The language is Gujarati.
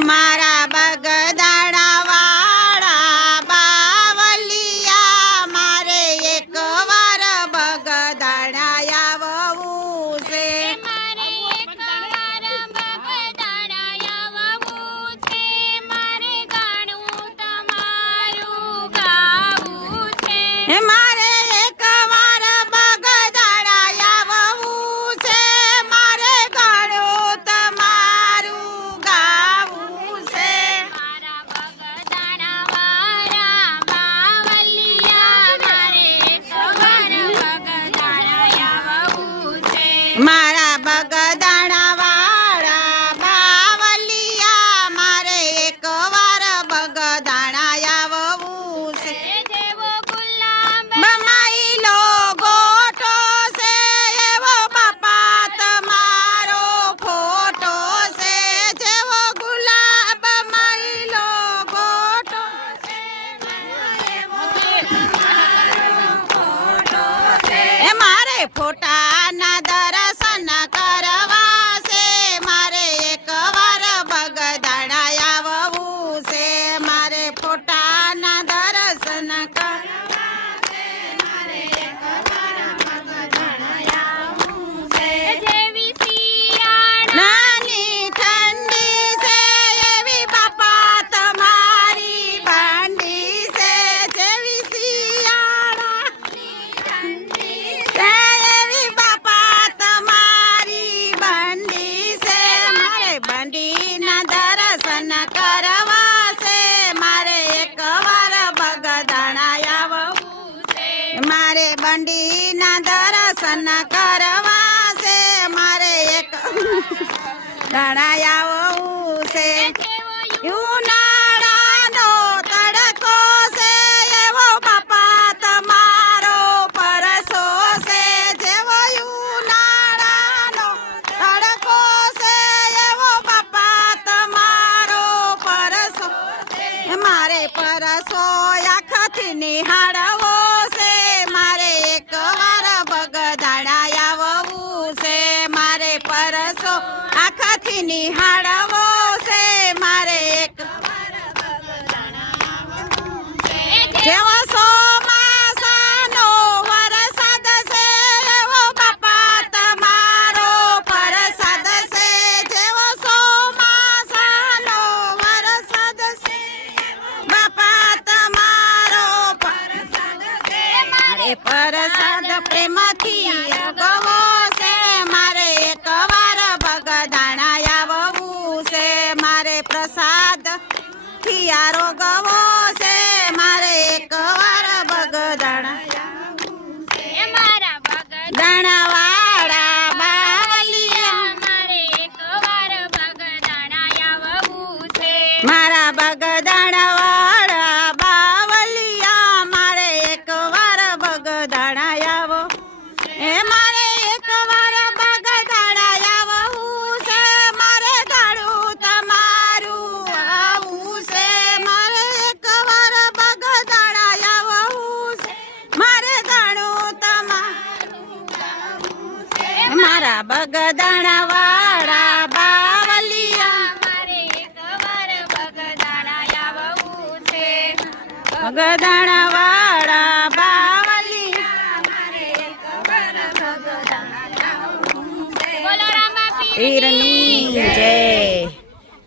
મારા બગદાડા વાળા બાવલિયા મારે એક વાર બગદાણા આવવું છે. મારે એકવાર બગદાણા આવવું છે. મારે ગાણું તમારું ગાવું છે. મારા બગદાણા વાળા બાવલિયા મારે એક વાર બગદાણા આવવું છે. જેવો ગુલાબ બમાઈલો ગોટો છે એવો બાપા તમારો ફોટો છે. જેવો ગુલાબ માઈલો ગોટો એ મારે ફોટાના દર્શન મારે બંડીના દર્શન કરવા છે મારે એક દાણા છે ઉનાળાનો તડકો છે. એવો બાપા તમારો પરસો છે જેવો ઉનાળાનો તડકો છે. એવો બાપા તમારો પરસો મારે પરસો આખથી નિહાળવો નિહાળવો છે, મારે એક જેવો ચોમાસાનો વરસાદ છે, એવો પ્રસાદ છે. જેવો ચોમાસાનો વરસાદ છે બાપા તમારો પ્રસાદ છે. મારે પ્રસાદ પ્રેમથી ગવો થિયારો ગવો છે મારે એકવાર બગદાણા. બગદાણા. દાણાવાળા બાવલિયા મારે એકવાર બગદાણા આવવું છે. મારા બગદાણા વાળા બાવલિયા મારે એકવાર બગદાણા આવો. મારા બગદાણા વાળા બાવલિયા. મારે એકવાર બગદાણા આવવું છે. બગદાણા વાળા બાવલી બોલો રામા પીરની પીરની જય.